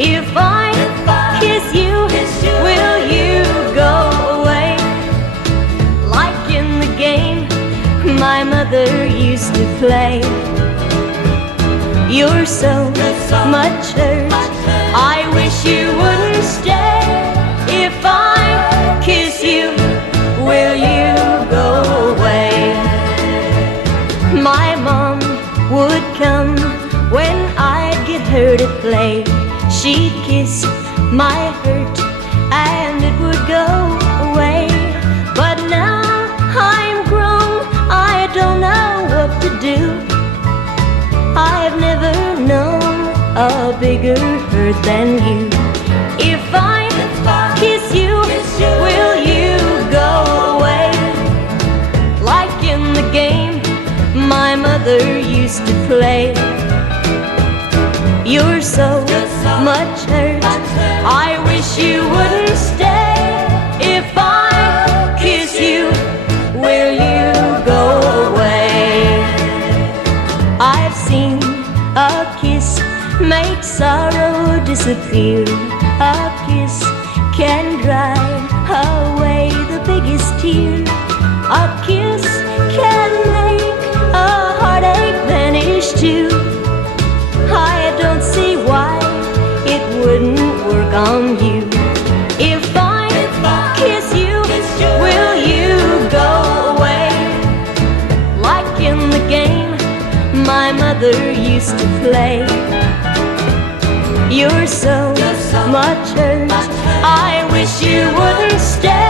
If I kiss you, will you go away? Like in the game my mother used to play. You're so much hurt, I wish you wouldn't stay. If I kiss you, will you go away? My mom would come when I'd get her to play. She'd kiss my hurt and it would go away. But now I'm grown, I don't know what to do. I've never known a bigger hurt than you. If I kiss you, will you go away? Like in the game my mother used to play. You're so much hurt, I wish you wouldn't stay. If I kiss you, will you go away? I've seen a kiss make sorrow disappear. A kiss can dry away the biggest tear. A kiss can make a heartache vanish too. I don't see why it wouldn't work on you. If I kiss you, will you go away? Like in the game my mother used to play. You're so much hurt, I wish you wouldn't stay.